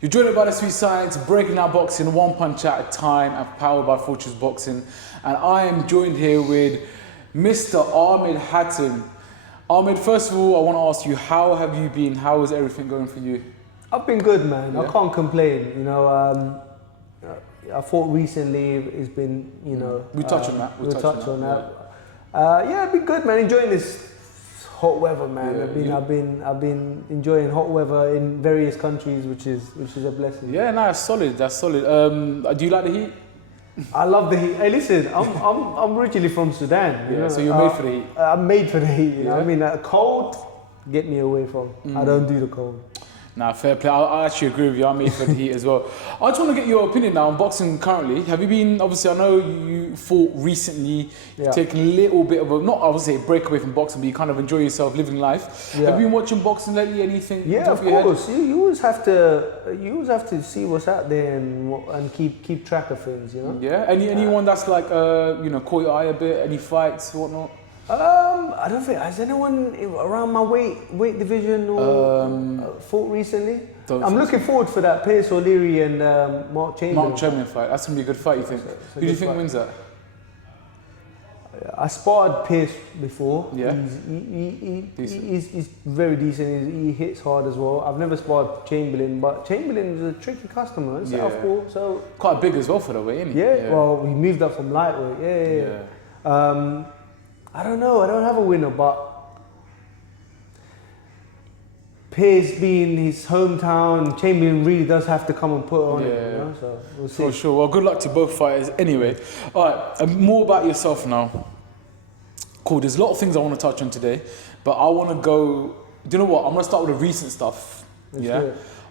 You're joined by the Sweet Science, breaking out boxing one punch at a time and powered by Fortress Boxing. And I am joined here with Mr. Ahmed Hatim. Ahmed, first of all, I want to ask you, how have you been? How is everything going for you? I've been good, man. Yeah. I can't complain. You know, I fought recently. It's been, you know. We'll touch on that. We'll touch on that. Yeah, I've been good, man. Enjoying this hot weather, man. Yeah, I've been enjoying hot weather in various countries, which is a blessing. Yeah, no, that's solid. That's solid. Do you like the heat? I love the heat. Hey, listen, I'm originally from Sudan. You know? So you're made for the heat. I'm made for the heat. You know, Yeah. I mean, cold, get me away from. I don't do the cold. Nah, fair play. I actually agree with you. I'm made for the heat as well. I just want to get your opinion now on boxing currently. Have you been, obviously, I know you fought recently, you've taken a little bit of a, not I would say a break away from boxing, but you kind of enjoy yourself living life. Yeah. Have you been watching boxing lately? Anything? Yeah, of course. You always have to see what's out there and keep track of things, you know? Yeah. Anyone that's like, caught your eye a bit, any fights, whatnot? I don't think, has anyone around my weight division or fought recently? I'm looking forward for that Pierce O'Leary and Mark Chamberlain fight. That's going to be a good fight, you think? Who do you think wins that? I sparred Pierce before. Yeah. He's very decent. He hits hard as well. I've never sparred Chamberlain, but Chamberlain is a tricky customer. It's southpaw, so quite big as well for the weight, isn't he? Yeah. Well, he moved up from lightweight. Yeah. I don't know. I don't have a winner, but Pierce being his hometown, Chamberlain really does have to come and put on it. You know? So we'll see. For sure. Well, good luck to both fighters anyway. All right, more about yourself now. Cool, there's a lot of things I want to touch on today, but I want to go, do you know what? I'm going to start with the recent stuff.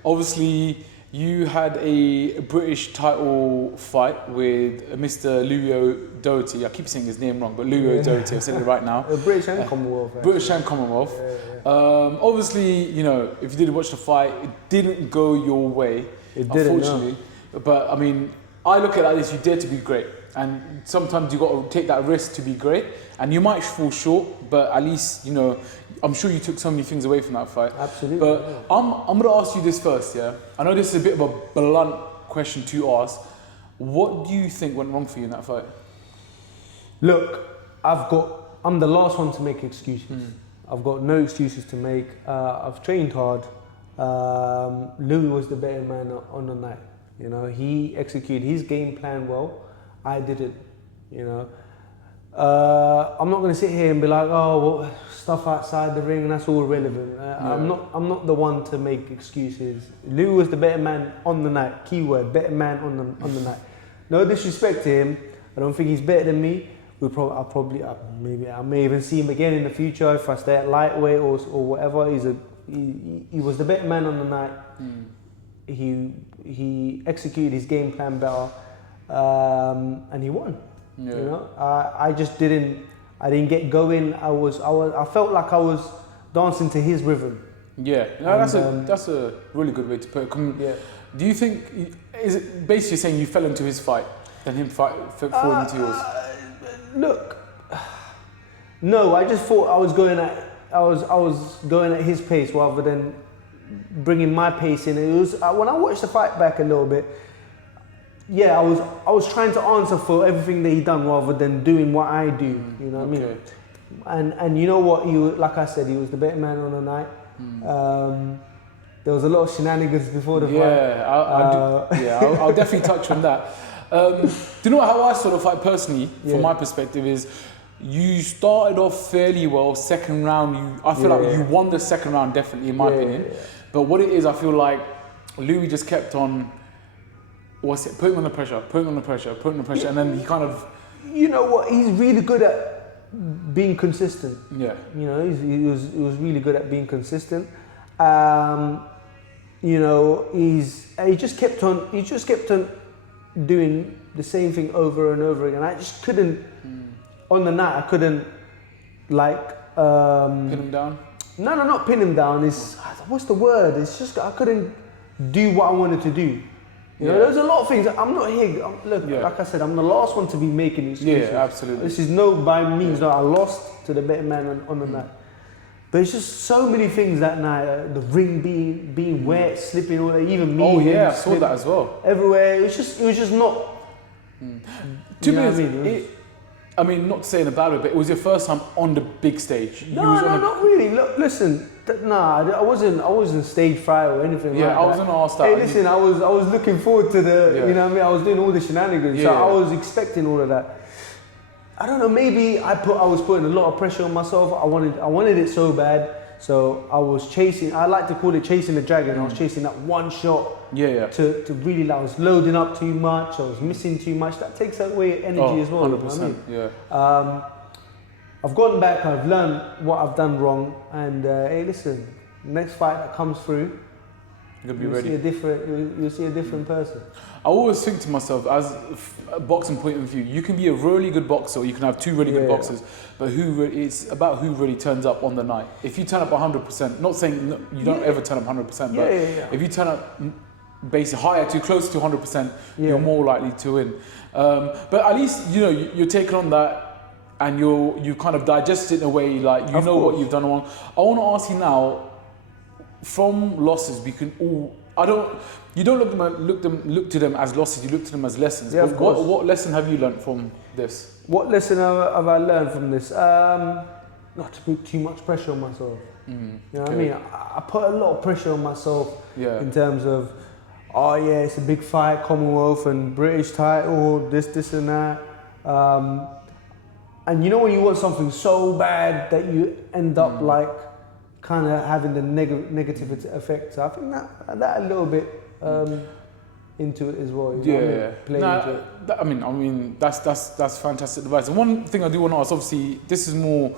Obviously, you had a British title fight with Mr. Louis O'Doherty. I keep saying his name wrong, but Louis O'Doherty, I've said it right now. British and Commonwealth. British and Commonwealth. Obviously, you know, if you did watch the fight, it didn't go your way, unfortunately. But I mean, I look at it like this, you dare to be great. And sometimes you got to take that risk to be great. And you might fall short, but at least, you know, I'm sure you took so many things away from that fight. Absolutely. But I'm going to ask you this first, yeah? I know this is a bit of a blunt question to ask. What do you think went wrong for you in that fight? Look, I'm the last one to make excuses. I've got no excuses to make. I've trained hard. Louis was the better man on the night. You know, he executed his game plan well. I didn't, you know. I'm not going to sit here and be like, well, stuff outside the ring, and that's all irrelevant. I'm not the one to make excuses. Louis was the better man on the night. Keyword: better man on the night. No disrespect to him. I don't think he's better than me. I may even see him again in the future if I stay at lightweight or whatever. He was the better man on the night. He executed his game plan better, and he won. Yeah. You know, I didn't get going. I felt like I was dancing to his rhythm. Yeah, no, that's a really good way to put it. Do you think, is it basically saying you fell into his fight and him falling into yours? Look, no, I just thought I was going at his pace rather than bringing my pace in. It was when I watched the fight back a little bit. Yeah, I was trying to answer for everything that he done rather than doing what I do. You know what I mean? And you know what? Like I said, he was the better man on the night. There was a lot of shenanigans before the fight. I'll definitely touch on that. Do you know how I saw the fight personally, from my perspective, is you started off fairly well. Second round, I feel like you won the second round, definitely, in my opinion. But what it is, I feel like Louis just kept on, putting on the pressure, and then he kind of... You know what, he's really good at being consistent. Yeah. You know, he was really good at being consistent. You know, he just kept on doing the same thing over and over again. I just couldn't, on the night, I couldn't, like... pin him down? No, not pin him down. What's the word? It's just, I couldn't do what I wanted to do. You know, there's a lot of things. I'm not here. Like I said, I'm the last one to be making excuses. Yeah, absolutely. This is by means that I lost to the better man on the night. But it's just so many things that night. The ring being wet, slipping, all that. Even me. Oh yeah, I saw slip that as well. everywhere. It was just not. To You know me, what I mean? I mean, not to say in a bad way, but it was your first time on the big stage. No, You was on a- not really. Look, listen, I wasn't stage fright or anything like that. Yeah, I was gonna ask that. Hey, listen, I was looking forward to the, Yeah. you know what I mean? I was doing all the shenanigans, so Yeah. I was expecting all of that. I don't know, maybe I was putting a lot of pressure on myself. I wanted it so bad, so I was chasing, I like to call it chasing the dragon. I was chasing that one shot Yeah. to really, I was loading up too much, I was missing too much. That takes away energy as well. 100%. You know what Yeah. I mean? I've gone back, I've learned what I've done wrong, and hey, listen, next fight that comes through, You'll be you'll ready. you'll see a different person. I always think to myself, as a boxing point of view, you can be a really good boxer, or you can have two really good Yeah. boxers, but it's about who really turns up on the night. If you turn up 100%, not saying you don't ever turn up 100%, but if you turn up basically higher, too close to 100%, you're more likely to win. But at least you're taking on that, and you kind of digest it in a way like you know what you've done wrong. I want to ask you now, from losses, we can all. You don't look to them as losses. You look to them as lessons. Yeah, of course. What lesson have you learned from this? What lesson have I learned from this? Not to put too much pressure on myself. You know what I mean? I put a lot of pressure on myself in terms of, oh yeah, it's a big fight, Commonwealth and British title, this and that. And you know when you want something so bad that you end up like kind of having the negative effect. So I think that a little bit into it as well. You know what I mean? Play into it. I mean that's fantastic advice. And one thing I do want to ask, obviously, this is more.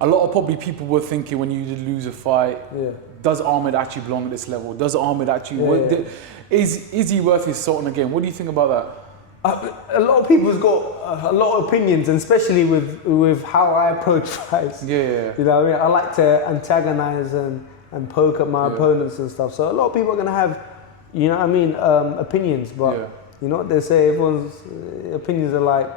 A lot of probably people were thinking when you lose a fight, does Ahmed actually belong at this level? Does Ahmed actually? Is he worth his salt in the game? What do you think about that? A lot of people's got a lot of opinions, and especially with how I approach fights. Yeah. You know what I mean? I like to antagonize and poke at my opponents and stuff. So a lot of people are going to have, you know what I mean, opinions. But you know what they say, everyone's opinions are like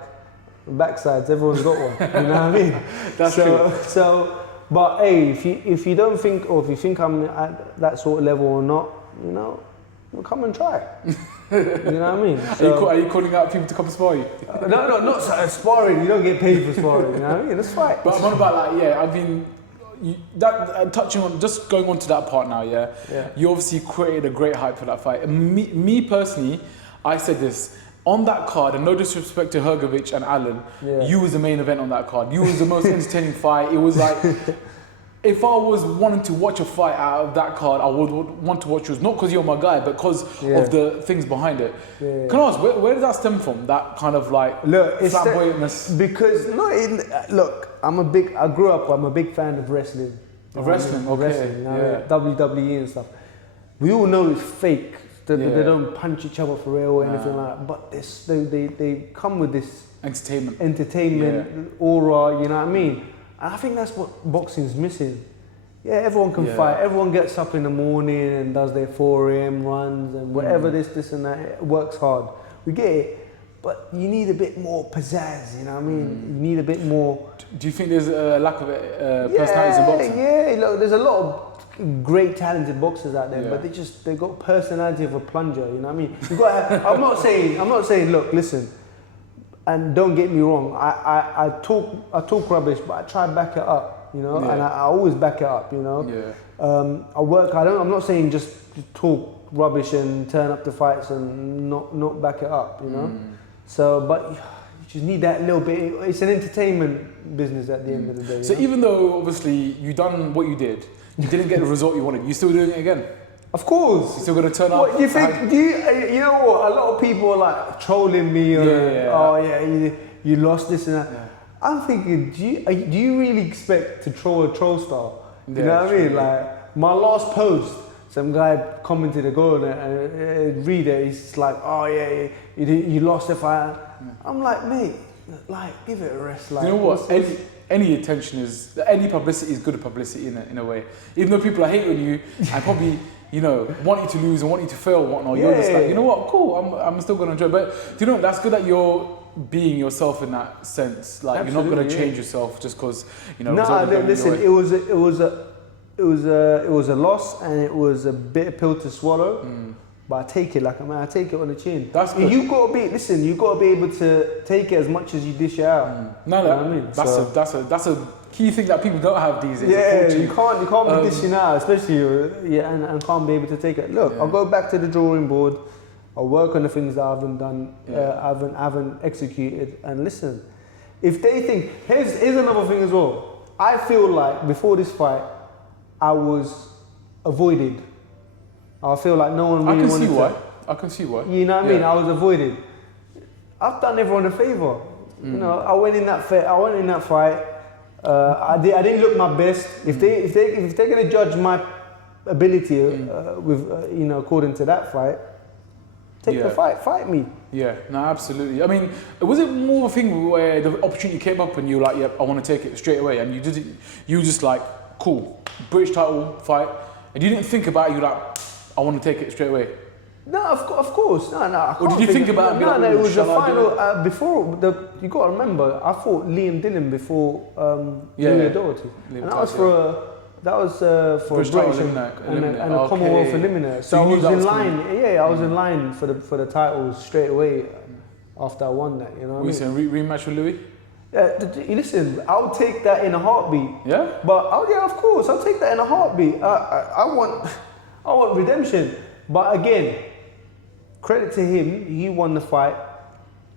backsides. Everyone's got one. You know what I mean? That's true. So, but hey, if you don't think, or if you think I'm at that sort of level or not, you know, well, come and try. You know what I mean? So, are you calling out people to come spar you? No, not sparring. You don't get paid for sparring. You know what I mean? That's right. But I'm on about like, I mean, touching on, just going on to that part now, you obviously created a great hype for that fight. And me personally, I said this, on that card, and no disrespect to Hrgovic and Allen, you was the main event on that card. You was the most entertaining fight. It was like, if I was wanting to watch a fight out of that card, I would want to watch yours, not because you're my guy, but because of the things behind it. Can I ask, where did that stem from? That kind of like flamboyantness? Because look, I'm a big fan of wrestling. Wrestling, okay. Wrestling, you know, WWE and stuff. We all know it's fake. They don't punch each other for real or anything like that. But they come with this entertainment aura, you know what I mean? And I think that's what boxing's missing. Yeah, everyone can fight. Everyone gets up in the morning and does their 4 a.m. runs and whatever this and that. It works hard. We get it. But you need a bit more pizzazz, you know what I mean? You need a bit more... Do you think there's a lack of personalities in boxing? Yeah, look, there's a lot of great talented boxers out there, but they got personality of a plunger, you know what I mean? You've got to, I'm not saying, look, listen, and don't get me wrong, I talk rubbish, but I try to back it up, you know, and I always back it up, you know. I work, I'm not saying just talk rubbish and turn up to fights and not back it up, you know. So, but you just need that little bit. It's an entertainment business at the end of the day. So even though obviously you done what you didn't get the result you wanted, you're still doing it again? Of course. You're still going to turn up? What, you think, you know what, a lot of people are like trolling me, you lost this and that. I'm thinking, do you really expect to troll a troll star? You know what I mean? Like, my last post, some guy commented a goal and read it, he's like, you lost the fight. I'm like, mate, like, give it a rest. Like, you know what? Any attention any publicity is good publicity in a way. Even though people are hating you, and probably you know, want you to lose and want you to fail and whatnot. You're just like, you know what, cool, I'm still gonna enjoy. But do you know, that's good that you're being yourself in that sense. Like, Absolutely, you're not gonna change yourself just because, you know. No, listen, it was a loss and it was a bitter pill to swallow. But I take it like, man, I take it on the chin. That's good. You gotta be able to take it as much as you dish it out. No, you know what I mean? That's a key thing that people don't have these days. Yeah, you can't be dishing out, especially and can't be able to take it. Look, I'll go back to the drawing board. I'll work on the things that I haven't done, haven't executed, and listen. If they think, here's another thing as well. I feel like before this fight, I was avoided. I feel like no one really wanted to. I can see why. You know what I mean? I was avoided. I've done everyone a favour. You know, I went in that fight. I didn't look my best. If they're gonna judge my ability with you know, according to that fight, take the fight me. Yeah, no, absolutely. I mean, was it more of a thing where the opportunity came up and you were like, yep, I want to take it straight away, and you were just like, cool, British title fight, and you didn't think about it, you were like, I want to take it straight away? No, of course. No, I can't. Or did you think about it? No, it was the final. Before, you got to remember, I fought Liam Dillon before Visioli and O'Doherty. And that was for a British and a Commonwealth eliminator. So I was in line. Yeah, I was in line for the titles straight away after I won that. You know what I mean? You saying rematch with Louis? Listen, I'll take that in a heartbeat. Yeah. But of course, I'll take that in a heartbeat. I want redemption. But again, credit to him, he won the fight.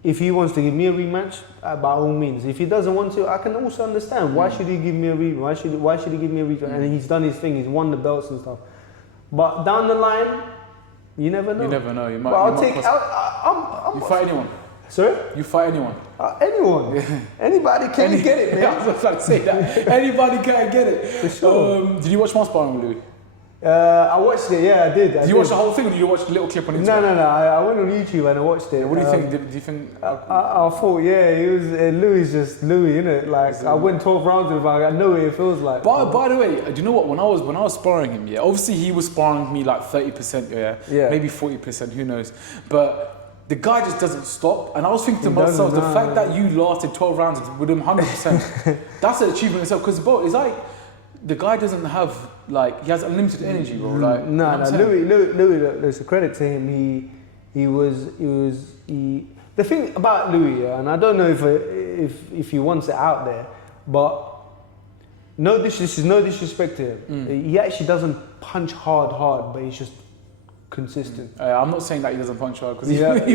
If he wants to give me a rematch, by all means. If he doesn't want to, I can also understand. Why should he give me a rematch? Why should he give me a rematch? And he's done his thing. He's won the belts and stuff. But down the line, you never know. You never know. You might. But you fight anyone? Sorry? You fight anyone? Anyone. Yeah. Anybody can get it, man. I was about to say that. Anybody can get it. For sure. Did you watch my sparring with Louis? I watched it, yeah, I did. Did you watch the whole thing or did you watch a little clip on Instagram? No. I went on YouTube and I watched it. What do you think? Do you think? I thought, he was Louis is just Louis, innit? Like I went 12 rounds with him. I know what it feels like. By the way, do you know what? When I was sparring him, obviously he was sparring me like 30%, maybe 40%, who knows? But the guy just doesn't stop. And I was thinking to myself, the fact that you lasted 12 rounds with him 100%, that's an achievement itself. Because bro, it's like the guy doesn't have he has unlimited energy, bro. Like, Louis, there's a credit to him. The thing about Louis, and I don't know if he wants it out there, but this is no disrespect to him. He actually doesn't punch hard, but he's just consistent. I'm not saying that he doesn't punch hard because he does it.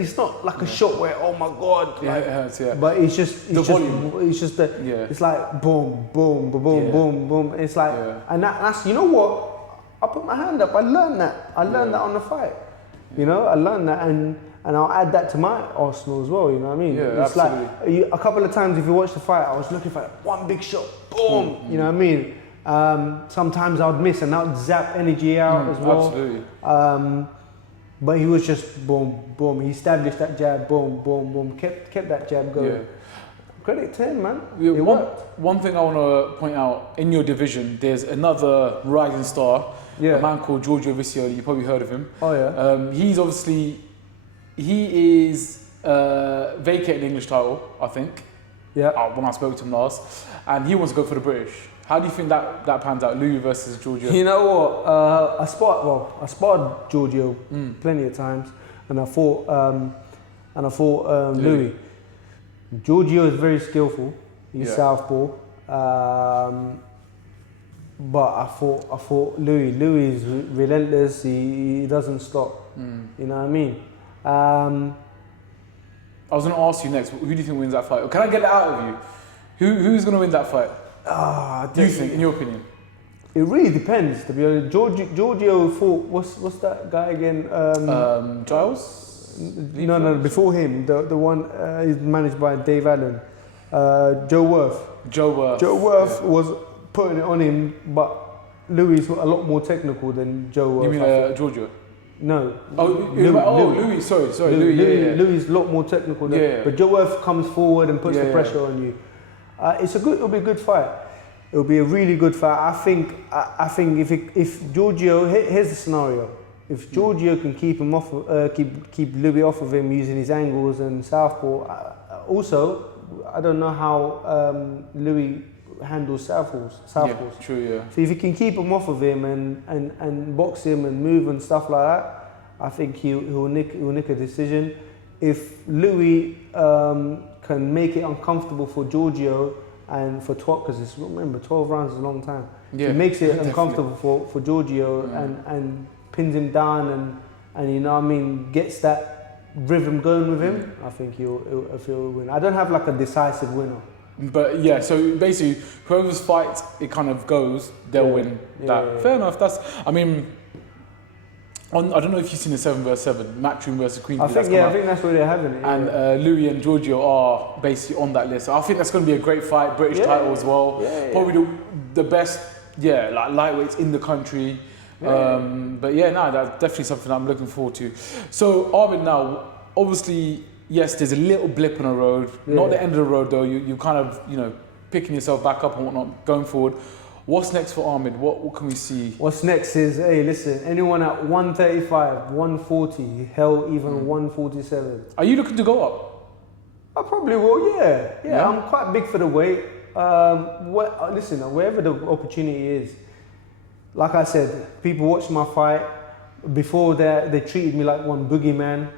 It's not like a shot where oh my god, it hurts. Yeah, but it's just the volume. It's like boom, boom, boom, boom, boom. It's like, and that's you know what? I put my hand up. I learned that. I learned that on the fight. You know, I learned that and I'll add that to my arsenal as well. You know what I mean? Yeah, it's absolutely. Like a couple of times if you watch the fight, I was looking for one big shot. Boom. You know what I mean? Sometimes I'd miss and that would zap energy out as well. Absolutely. But he was just boom, boom. He established that jab, boom, boom, boom. Kept that jab going. Yeah. Credit to him, man. One thing I want to point out, in your division, there's another rising star, a man called Giorgio Visioli. You probably heard of him. Oh yeah. He is vacating the English title, I think. Yeah. When I spoke to him last, and he wants to go for the British. How do you think that pans out, Louis versus Giorgio? You know what? I sparred Giorgio plenty of times, and I fought Louis. Giorgio is very skillful. He's southpaw, but I fought Louis. Louis is relentless. He doesn't stop. You know what I mean? I was going to ask you next. Who do you think wins that fight? Or can I get it out of you? Who's going to win that fight? Do you think, in your opinion? It really depends, to be honest. Giorgio fought, what's that guy again? Giles? No, before him, the one is managed by Dave Allen. Joe Worth. Joe Worth was putting it on him, but Louis is a lot more technical than Joe Worth. You mean Giorgio? No. Louis, sorry. Louis is a lot more technical, but Joe Worth comes forward and puts the pressure on you. It'll be a good fight. It'll be a really good fight. I think if Giorgio, here's the scenario: if Giorgio can keep him off, keep Louis off of him using his angles and southpaw. Also, I don't know how Louis handles southpaws. Yeah, true. Yeah. So if he can keep him off of him and box him and move and stuff like that, I think he'll nick a decision. If Louis can make it uncomfortable for Giorgio and for 12, because remember 12 rounds is a long time. Yeah, he makes it definitely. uncomfortable for Giorgio and pins him down and you know what I mean, gets that rhythm going with him. I think he'll win. I don't have like a decisive winner. But yeah, so basically, whoever's fight it kind of goes, they'll win that. Yeah. Fair enough. I mean, I don't know if you've seen the 7 vs 7, Matchroom versus Queen. I think that's where they're having it. And Louis and Giorgio are basically on that list. So I think that's going to be a great fight, British title as well. Probably the best, like lightweights in the country. But yeah, no, that's definitely something I'm looking forward to. So Ahmed, now, obviously, yes, there's a little blip on the road. Not the end of the road though. You kind of, picking yourself back up and whatnot, going forward. What's next for Ahmed? What can we see? What's next is, hey, listen, anyone at 135, 140, hell, even 147. Are you looking to go up? I probably will, yeah. I'm quite big for the weight. Listen, wherever the opportunity is, like I said, people watch my fight. Before that, they treated me like one boogeyman.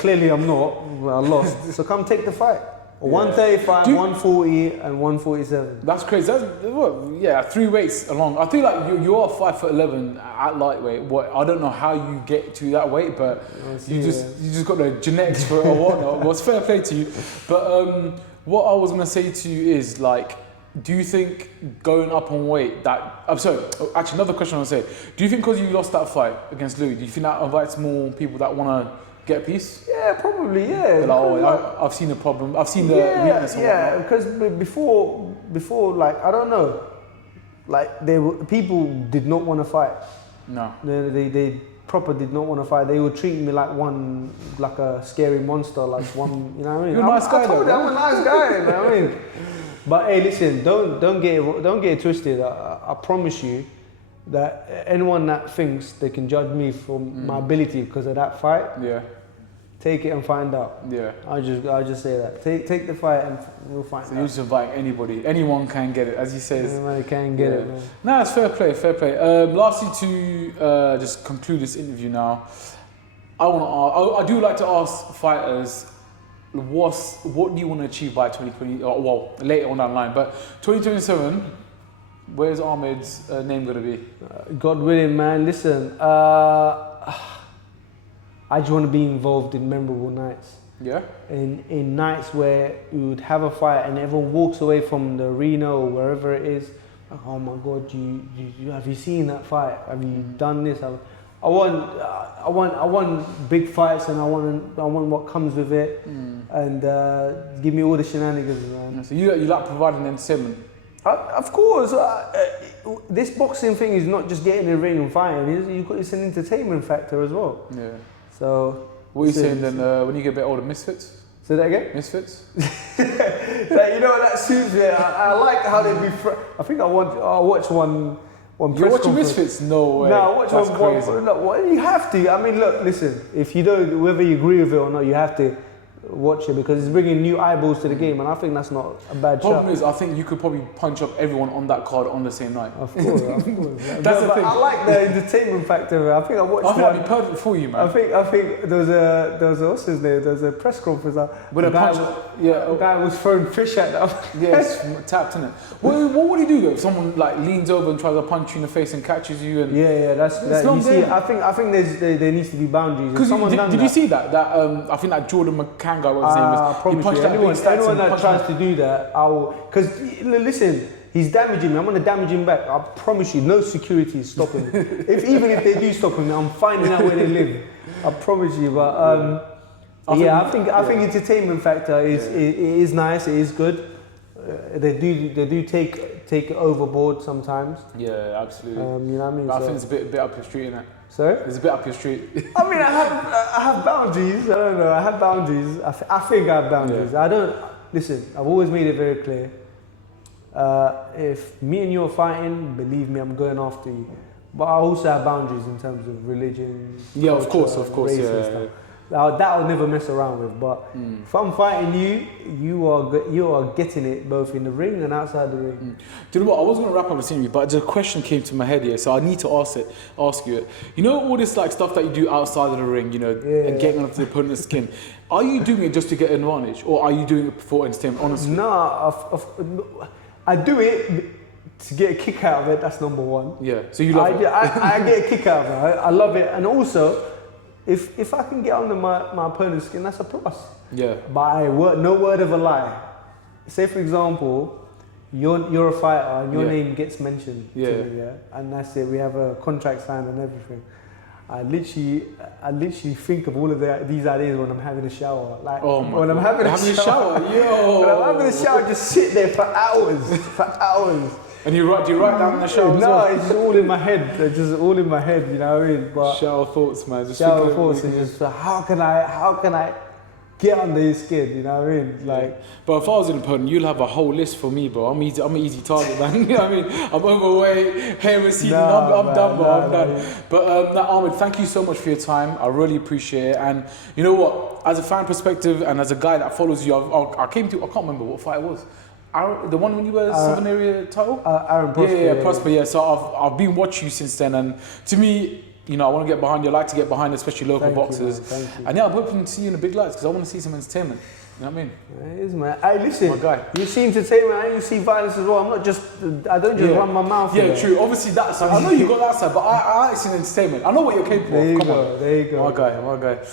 Clearly I'm not. I lost. So come take the fight. 135, 140, and 147. That's crazy. That's 3 weights along. I feel like you are 5'11" at lightweight. I don't know how you get to that weight, but you just got the genetics for it or whatnot. Well, it's fair play to you. But what I was gonna say to you is like, do you think going up on weight I'm sorry, actually another question I want to say. Do you think because you lost that fight against Louis, do you think that invites more people that want to get a piece? Yeah, probably, yeah. Like, I've seen the problem, I've seen the weakness. Yeah, because before, like, I don't know, like people did not want to fight. No. They proper did not want to fight. They were treating me like a scary monster, like one, you know what I mean? You're a nice guy, though. I'm a nice guy, you know what I mean? But hey, listen, don't get it twisted. I promise you that anyone that thinks they can judge me for my ability because of that fight, take it and find out. Yeah, I'll just say that. Take the fight and we'll find out. So you just invite anybody. Anyone can get it, as he says. Anybody can get it, man. No, it's fair play. Lastly, to just conclude this interview now, I do like to ask fighters, what do you want to achieve by 2020? Well, later on down the line, but 2027. Where's Ahmed's name going to be? God willing, man. Listen, I just want to be involved in memorable nights. Yeah. In nights where you would have a fight and everyone walks away from the arena or wherever it is, like, oh my God, you have you seen that fight? Have you done this? I want big fights and I want what comes with it, and give me all the shenanigans, man. So you like providing entertainment. Of course, this boxing thing is not just getting in the ring and fighting. It's an entertainment factor as well. Yeah. So. What are you saying then? When you get a bit older, misfits? Say that again. Misfits. That suits me. I like how they be. I think I watch one. You're watching Misfits? No way. No, I watch That's one. Crazy. Look, you have to. I mean, look, listen. If you don't, whether you agree with it or not, you have to watch it because it's bringing new eyeballs to the game, and I think that's not a bad shot. Problem is, I think you could probably punch up everyone on that card on the same night. Of course. That's the thing. I like the entertainment factor. I think I watched. I think that'd be perfect for you, man. I think there was a what's his name? There was a press conference. With a guy was throwing fish at them. Yes, tapped in it. What would he do though? If someone like leans over and tries to punch you in the face and catches you? And that's you see. I think there needs to be boundaries. Because did you see that? I think that Jordan McCann guy, what his name is. He punched anyone that tries to do that, I will. Because listen, he's damaging me. I'm gonna damage him back. I promise you, no security is stopping me. Even if they do stop me, I'm finding out where they live. I promise you. But I think entertainment factor is nice. It is good. They do take it overboard sometimes. Yeah, absolutely. You know what I mean? I think it's a bit up your street, innit? Sorry? It's a bit up your street. I mean, I have boundaries. I don't know. I have boundaries. I think I have boundaries. Yeah. I don't. Listen, I've always made it very clear. If me and you are fighting, believe me, I'm going after you. But I also have boundaries in terms of religion. Yeah, of culture, course, race yeah, and stuff. That I'll never mess around with. But if I'm fighting you, you are getting it both in the ring and outside the ring. Do you know what? I was going to wrap up the interview, but a question came to my head here, so I need to ask you it. You know all this like stuff that you do outside of the ring, you know, and getting onto the opponent's skin. Are you doing it just to get an advantage, or are you doing it for entertainment? Honestly, No, I do it to get a kick out of it. That's number one. Yeah. So you love it. I get a kick out of it. I love it, and also, if I can get under my opponent's skin, that's a plus. Yeah. By no word of a lie. Say for example, you're a fighter and your name gets mentioned to me, and that's it. We have a contract signed and everything. I literally think of all of these ideas when I'm having a shower. Like when I'm having a shower, yo. When I'm having a shower, just sit there for hours. And do you write down in the shower? No, it's just all in my head. It's just all in my head. You know what I mean? But shower thoughts, man. Just shower thoughts, and just how can I get under his skin? You know what I mean? Like, but if I was an opponent, you'll have a whole list for me, bro. I'm an easy target, man. You know what I mean? I'm overweight, hair receding. I'm done, bro. I'm done. But Ahmed, thank you so much for your time. I really appreciate it. And you know what? As a fan perspective and as a guy that follows you, I can't remember what fight it was. The one when you were Southern Area title? Aaron Prosper. Yeah, Prosper, yeah. So I've been watching you since then, and to me, you know, I want to get behind you. I like to get behind, especially local boxers. Thank you. And yeah, I'm hoping to see you in the big lights because I want to see some entertainment. You know what I mean? It is, man. Hey, listen, my guy. You see entertainment, you see violence as well. I don't just run my mouth. Yeah, true. Obviously that side. I know you got that side, but I see entertainment. I know what you're capable of. Come on. There you go. My guy.